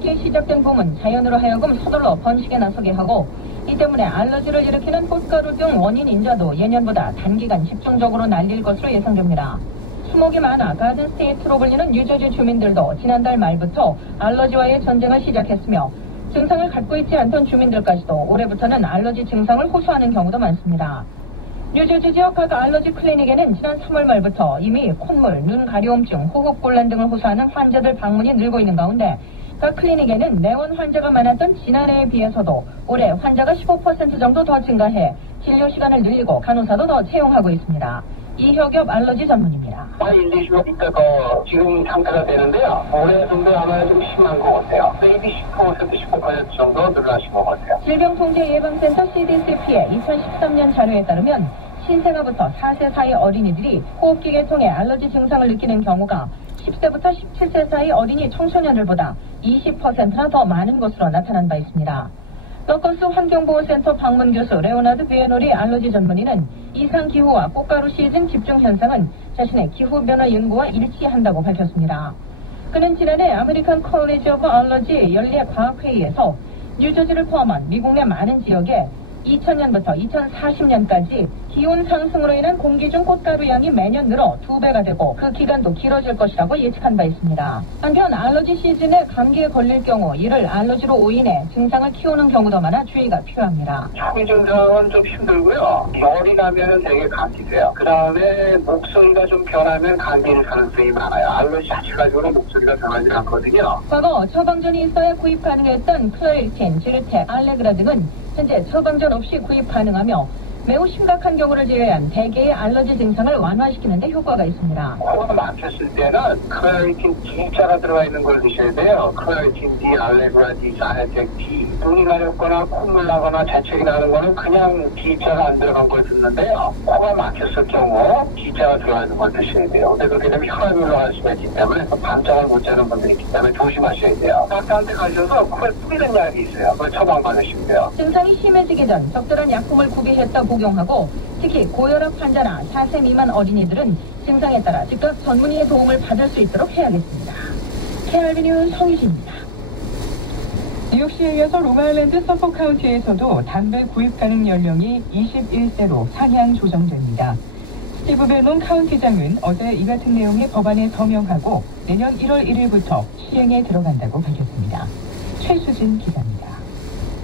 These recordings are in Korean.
특히 시작된 봄은 자연으로 하여금 서둘러 번식에 나서게 하고 이 때문에 알러지를 일으키는 꽃가루 등 원인 인자도 예년보다 단기간 집중적으로 날릴 것으로 예상됩니다. 수목이 많아 가든스테이트로 불리는 뉴저지 주민들도 지난달 말부터 알러지와의 전쟁을 시작했으며 증상을 갖고 있지 않던 주민들까지도 올해부터는 알러지 증상을 호소하는 경우도 많습니다. 뉴저지 지역 각 알러지 클리닉에는 지난 3월 말부터 이미 콧물, 눈 가려움증, 호흡곤란 등을 호소하는 환자들 방문이 늘고 있는 가운데 각 클리닉에는 내원 환자가 많았던 지난해에 비해서도 올해 환자가 15% 정도 더 증가해 진료 시간을 늘리고 간호사도 더 채용하고 있습니다. 이혁엽 알러지 전문입니다. 1, 2주부터 지금 상태가 되는데요. 올해 정도 아마 좀 심한 것 같아요. maybe 10%, 15% 정도 늘어나신 것 같아요. 질병통제예방센터 CDCP의 2013년 자료에 따르면 신생아부터 4세 사이 어린이들이 호흡기계 통해 알러지 증상을 느끼는 경우가 10세부터 17세 사이 어린이 청소년들보다 20%나 더 많은 것으로 나타난 바 있습니다. 러커스 환경보호센터 방문 교수 레오나드 비에노리 알러지 전문의는 이상기후와 꽃가루 시즌 집중 현상은 자신의 기후변화 연구와 일치한다고 밝혔습니다. 그는 지난해 아메리칸 컬리지 오브 알러지 연례과학회의에서 뉴저지를 포함한 미국 내 많은 지역에 2000년부터 2040년까지 기온 상승으로 인한 공기 중 꽃가루 양이 매년 늘어 2배가 되고 그 기간도 길어질 것이라고 예측한 바 있습니다. 한편 알러지 시즌에 감기에 걸릴 경우 이를 알러지로 오인해 증상을 키우는 경우도 많아 주의가 필요합니다. 초기 증상은 좀 힘들고요. 열이 나면 되게 감기 돼요. 그 다음에 목소리가 좀 변하면 감기일 가능성이 많아요. 알러지 자체가지고는 목소리가 변하지 않거든요. 과거 처방전이 있어야 구입 가능했던 클라리틴, 지르텍, 알레그라 등은 현재 처방전 없이 구입 가능하며 매우 심각한 경우를 제외한 대개의 알러지 증상을 완화시키는 데 효과가 있습니다. 코가 막혔을 때는 클라리틴 D자가 들어가 있는 걸 드셔야 돼요. 클라리틴 D, 알레그라 D, 사네텍 D. 눈이 가렵거나 콧물 나거나 재채기 나는 거는 그냥 D자가 안 들어간 걸 듣는데요. 코가 막혔을 경우 D자가 들어가 있는 걸 드셔야 돼요. 근데 그렇게 되면 혈압이 올라갈 수가 있기 때문에 밤잠을 못 자는 분들이 있기 때문에 조심하셔야 돼요. 닥터한테 가셔서 코에 뿌리는 약이 있어요. 그걸 처방받으시면 돼요. 증상이 심해지기 전 적절한 약품을 구비했다 복용하고 특히 고혈압 환자나 4세 미만 어린이들은 증상에 따라 즉각 전문의의 도움을 받을 수 있도록 해야겠습니다. KRB 뉴스 성유진입니다. 뉴욕시에 이어서 롱아일랜드 서포 카운티에서도 담배 구입 가능 연령이 21세로 상향 조정됩니다. 스티브 벨론 카운티장은 어제 이 같은 내용의 법안에 서명하고 내년 1월 1일부터 시행에 들어간다고 밝혔습니다. 최수진 기자입니다.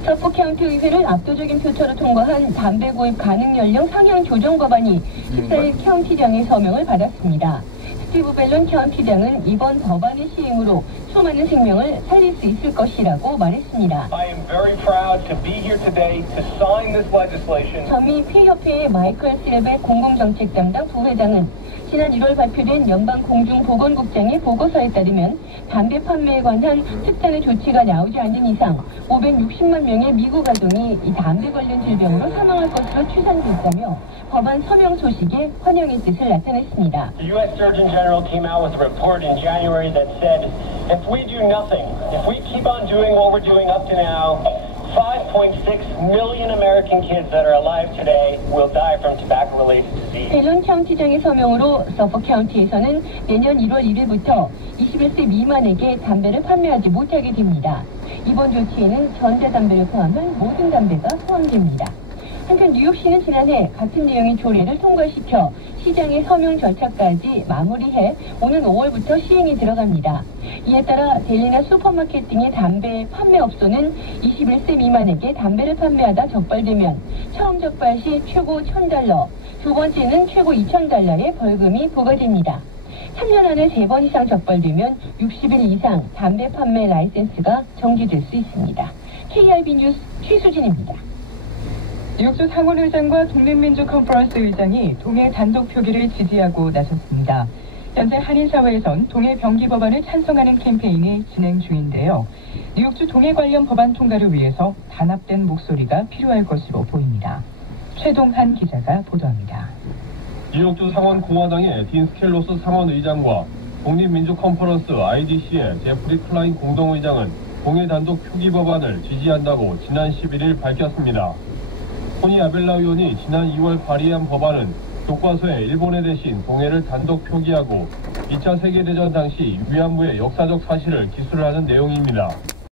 서포 카운티 의회를 압도적인 표차로 통과한 담배 구입 가능 연령 상향 조정 법안이 14일 카운티장의 서명을 받았습니다. 스티브 벨론 카운티장은 이번 법안의 시행으로 수많은 생명을 살릴 수 있을 것이라고 말했습니다. 전미 피협회의 마이클 스랩의 공공정책 담당 부회장은 지난 1월 발표된 연방공중보건국장의 보고서에 따르면 담배 판매에 관한 특단의 조치가 나오지 않는 이상 560만 명의 미국 아동이 이 담배 관련 질병으로 사망할 것으로 추산돼 있다며 법안 서명 소식에 환영의 뜻을 나타냈습니다. The U.S. Surgeon General came out with a report in January that said, if we do nothing, if we keep on doing what we're doing up to now, 5.6 million American kids that are alive today will die from tobacco-related disease. 벨론 카운티장의 서명으로 서포 카운티에서는 내년 1월 1일부터 21세 미만에게 담배를 판매하지 못하게 됩니다. 이번 조치에는 전자담배를 포함한 모든 담배가 포함됩니다. 한편 뉴욕시는 지난해 같은 내용의 조례를 통과시켜 시장의 서명 절차까지 마무리해 오는 5월부터 시행에 들어갑니다. 이에 따라 델리나 슈퍼마켓 등의 담배 판매업소는 21세 미만에게 담배를 판매하다 적발되면 처음 적발 시 최고 $1,000, 두 번째는 최고 $2,000의 벌금이 부과됩니다. 3년 안에 3번 이상 적발되면 60일 이상 담배 판매 라이센스가 정지될 수 있습니다. KRB 뉴스 최수진입니다. 뉴욕주 상원의장과 독립민주 컨퍼런스 의장이 동해 단독 표기를 지지하고 나섰습니다. 현재 한인사회에선 동해 병기 법안을 찬성하는 캠페인이 진행 중인데요. 뉴욕주 동해 관련 법안 통과를 위해서 단합된 목소리가 필요할 것으로 보입니다. 최동한 기자가 보도합니다. 뉴욕주 상원 공화당의 딘 스켈로스 상원의장과 독립민주 컨퍼런스 IDC의 제프리 클라인 공동의장은 동해 단독 표기 법안을 지지한다고 지난 11일 밝혔습니다. 토니 아벨라 의원이 지난 2월 발의한 법안은 교과서에 일본에 대신 동해를 단독 표기하고 2차 세계대전 당시 위안부의 역사적 사실을 기술하는 내용입니다.